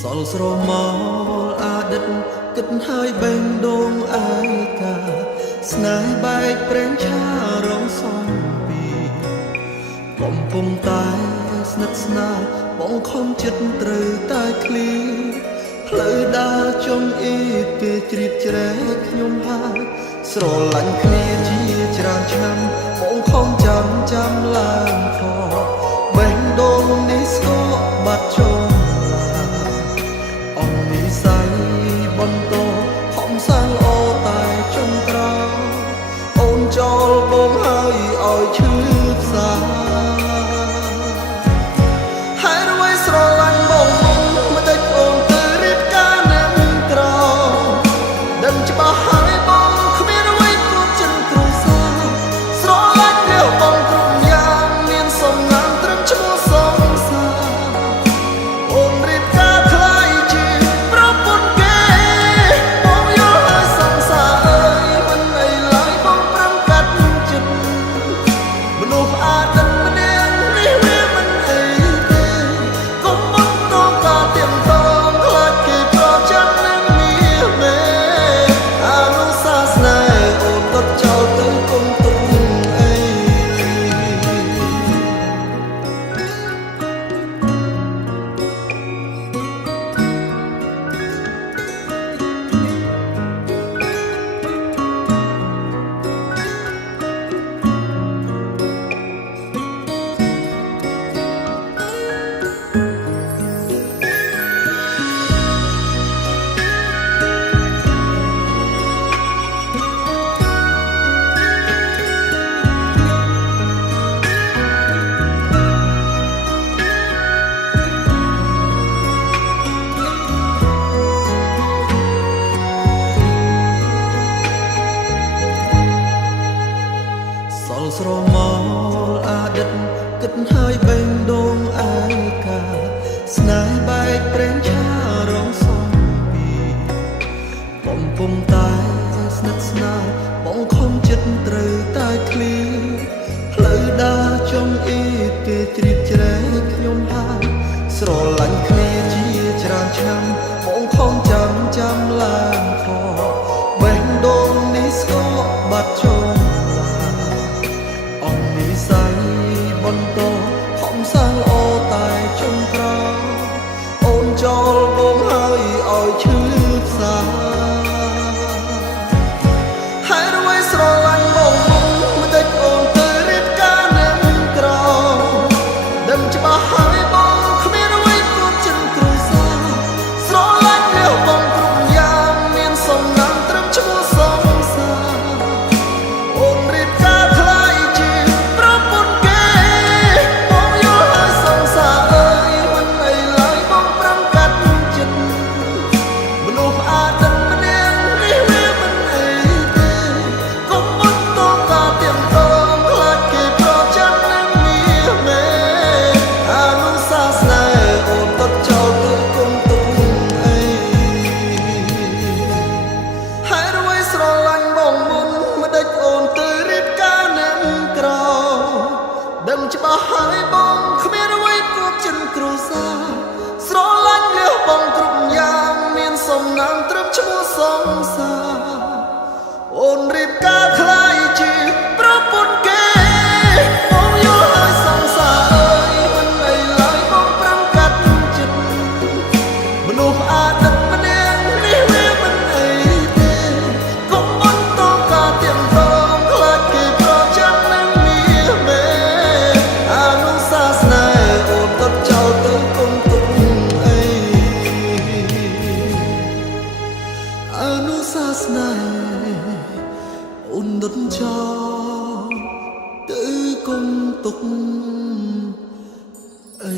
សល់ស្រមោលអតីតគិតហើយបេងដូងឯកាស្នេហ៍បែកប្រេងឆារងសំពីកំពុងតែស្និទ្ធស្នាលបងខំចិត្តត្រូវតែឃ្លីផ្លូវដើរចុងអ៊ីគេជ្រៀតជ្រែកខ្ញុំហើយស្រឡាញ់គ្នាជាច្រើនឆ្នាំបងខំចាំឡើងខបេះដូងនេះស្គរបាត់ចុងអង្គនិស័យបន្តខំសាងល្អតែចុងក្រោយអូនចោលបងហើយឲ្យឈឺផ្សាហើយរួយស្រឡាញ់បងមិនដេចអូនទៅរៀបការនឹងក្រដឹងច្បាស់ហើយបងគ្មានអ្វីគួរចិនគ្រួសារស្រឡាញ់លះបងគ្រប់យ៉ាងមានសំណាងត្រឹមឈ្មោះសងសាអូនរៀបការខ្លាយជាប្រពន្ធគេបងយល់ហើយសងសាអើយមិនអីឡើយបងប្រឹងកាត់ចិត្តមនុស្សអាទិត្យម្នាក់នេះវាមិនអីទេកុំមកតកាទៀមតងខ្លាចគេប្រចាំនឹងមានមេអនុសាសនាអូនក៏ចោលទៅកុំទុកអីសល់ស្រមោលអតីតគិតហើយបេងដូងឯកាស្នេហ៍បែកប្រេងឆារងសំពីកំពុងតែស្និទ្ធស្នាលបងខំចិត្តត្រូវតែឃ្លីផ្លូវដើរចុងអ៊ីគេជ្រៀតជ្រែកខ្ញុំហើយស្រឡាញ់គ្នាជាច្រើនឆ្នាំបងខំចាំឡើងខបេះដូងនេះស្គរបាត់ចុងអង្គនិស័យបន្តខំសាងល្អតែចុងក្រោយអូនចោលបងហើយឲ្យឈឺផ្សាហើយរួយស្រឡាញ់បងមិនដេចអូនទៅរៀបការនឹងក្រដឹងច្បាស់ហើយបងគ្មានអ្វីគួរចិនគ្រួសារស្រឡាញ់លះបងគ្រប់យ៉ាងមានសំណាងត្រឹមឈ្មោះសងសាអូនរៀបការខ្លាយជាប្រពន្ធគេបងយល់ហើយសងសាអើយមិនអីឡើយបងប្រឹងកាត់ចិត្តមនុស្សអាទិត្យម្នាក់នេះវាមិនអីទេកុំមកតកាទៀមតងខ្លាចគេប្រចាំនឹងមានមេអនុសាសនាអូនក៏ចោលទៅកុំទុកអីហើយរួយស្រឡាញ់បងមិនដេចអូនទៅរៀបការនឹងក្រដឹងច្បាស់ហើយបងគ្មានអ្វីគួរចិនគ្រួសារស្រឡាញ់លះបងគ្រប់យ៉ាងមានសំណាងត្រឹមឈ្មោះសងសាអូនរៀបការខ្លាយជាប្រពន្ធគេបងយល់ហើយសងសាអើយមិនអីឡើយបងប្រឹងកាត់ចិត្តមនុស្សអាទិត្យម្នាក់នេះវាមិនអីទេកុំបន្តកាទៀមតងខ្លាចគេប្រចាំនឹងមានមេអនុសាសនាអូនក៏ចោលទៅកុំទុកអីអនុសាសនាអូនដុតចោលទៅកុំទុកអី